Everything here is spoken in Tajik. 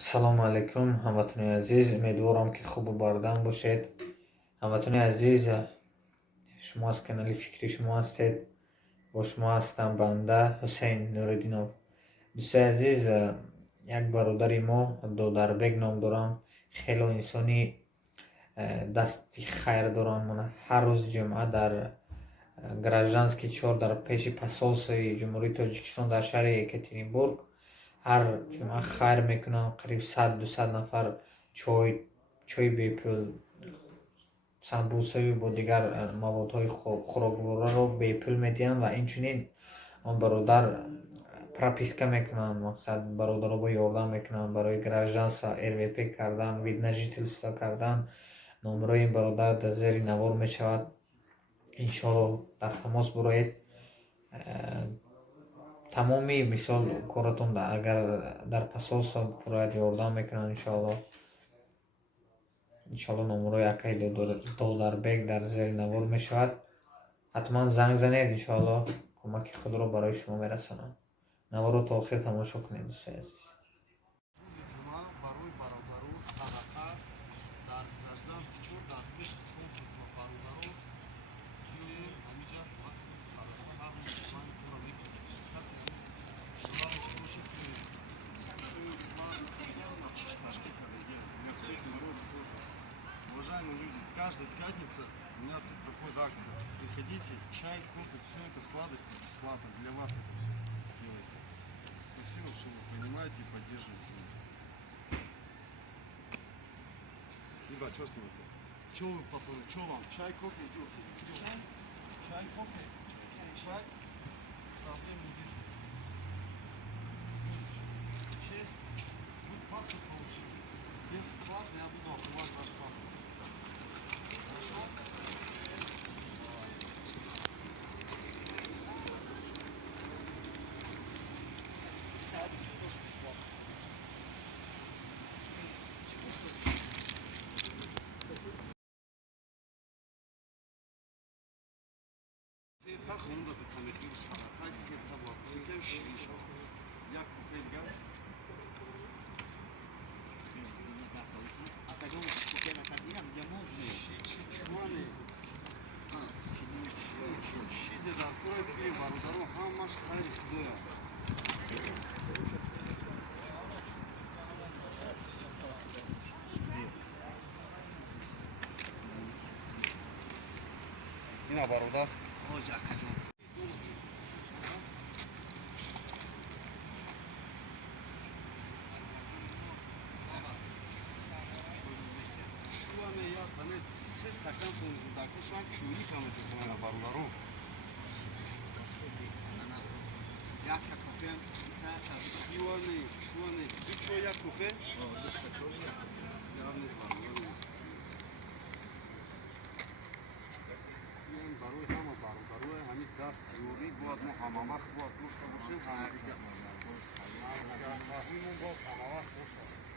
Ассалому алайкум, ҳамватони азиз. Умедворам, ки хубу бардам бошед. Ҳамватони азиз, шумо аз канали Фикри шумо ҳастед. Бо шумо ҳастам банда Ҳусейн Нуриддинов. дӯстои азиз, як бародари мо Додарбек ном дорам. Хело инсони дасти хайр дорам. Мана ҳар рӯзи ҷумъа дар гражданский чор дар пеши посолствои ҷумҳурии Тоҷикистон дар шаҳри Екатеринбург ҳар ҷумъа хайр мекунам. Қариб 100-200 нафар чой бепул, самбусави бо дигар маводҳои хӯроквораро бепул медиҳанд ва инчунин он бародар прописка мекунанд. Мақсад бародаро ёрдам мекунанд барои гражданство, РВП кардан, вид на жительство кардан. номерои ин бародар дар зери навор мешавад. иншоалло дар тамос бироед. тамоми мисол коратон агар дар посолство фурояд ёрдам мекунанд. иншоалло номерои акаи Додарбек дар зери навор мешавад. ҳатман занг занед. иншоалло кӯмаки худро барои шумо мерасонам. наворро то охир тамошо кунед дӯстои азиз. Уважаемые люди, каждая пятница у меня тут проходит акция. Приходите, чай, кофе, все это сладости бесплатно. Для вас это все делается. Спасибо, что вы понимаете и поддерживаете меня. Ребят, что с ним это? Че вы, пацаны, что вам? Чай, кофе, идете? Чай, кофе, чай. Проблем не вижу. Честь. Вы паспорт получили. Если классно, я буду открывать ваш паспорт. Хорошо? Статус тоже бесплатно. Сета хонда да тамихи усаратай сета бо тукем шириша. Як куфе дигар? Чизе дар кори пири бародаро ҳамаш хайри худоя. Ина бародар. Ҳоҷи акаҷон. Се стакан даку шуам чӯйӣ камета камера бародаро. Якка кофе шуане ду чой як кофе? барои ҳама бародарои ҳамин даст ёрӣ бояд мо ҳамавақт бояд дошта бошем. ҳамавақт бошад.